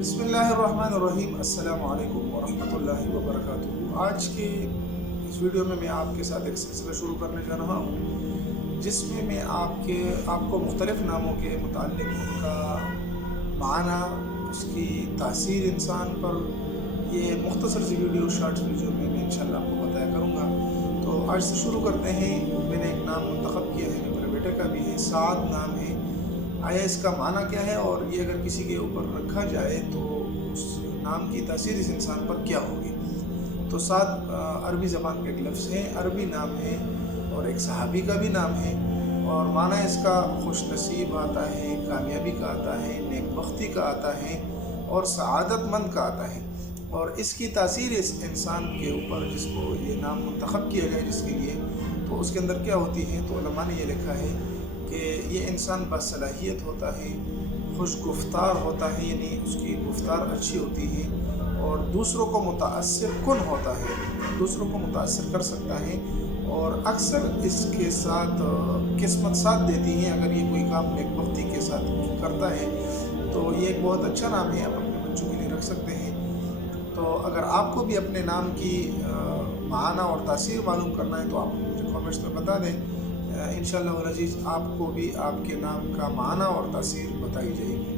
बिस्मिल्लाहिर्रहमानिर्रहीम। अस्सलामु अलैकुम वरहमतुल्लाहि वबरकातुहू। आज के इस वीडियो में मैं आपके साथ एक सिलसिला शुरू करने जा रहा हूँ, जिसमें मैं आपको मुख्तलिफ़ नामों के मुताल्लिक़ उनका माना, उसकी तासीर इंसान पर, ये मुख्तसर सी वीडियो शॉर्ट्स वीडियो में मैं इंशाअल्लाह आपको बताया करूँगा। तो आज से शुरू करते हैं। मैंने एक नाम मुंतखब किया है जो मेरे बेटे का भी है, साद नाम है। आया इसका माना क्या है और ये अगर किसी के ऊपर रखा जाए तो उस नाम की तासीर इस इंसान पर क्या होगी। तो साद अरबी ज़बान का एक लफ्ज़ है, अरबी नाम है और एक सहाबी का भी नाम है। और माना इसका खुश नसीब आता है, कामयाबी का आता है, नेकबख्ती का आता है और सआदतमंद का आता है। और इसकी तासीर इस इंसान के ऊपर जिसको ये नाम मुंतखब किया जाए जिसके लिए, तो उसके अंदर क्या होती है। तो उलमा ने ये लिखा है कि ये इंसान बासलाहियत होता है, खुश गुफ्तार होता है, यानी उसकी गुफ्तार अच्छी होती है और दूसरों को मुताअस्सिर कुन होता है, दूसरों को मुताअस्सिर कर सकता है। और अक्सर इसके साथ किस्मत साथ देती है। अगर ये कोई काम नेकबख्ती के साथ करता है तो ये एक बहुत अच्छा नाम है, आप अपने बच्चों के लिए रख सकते हैं। तो अगर आपको भी अपने नाम की माना और तासीर मालूम करना है तो आप मुझे कमेंट्स में बता दें। इंशाअल्लाह वल अज़ीज़ आपको भी आपके नाम का माना और तासीर बताई जाएगी।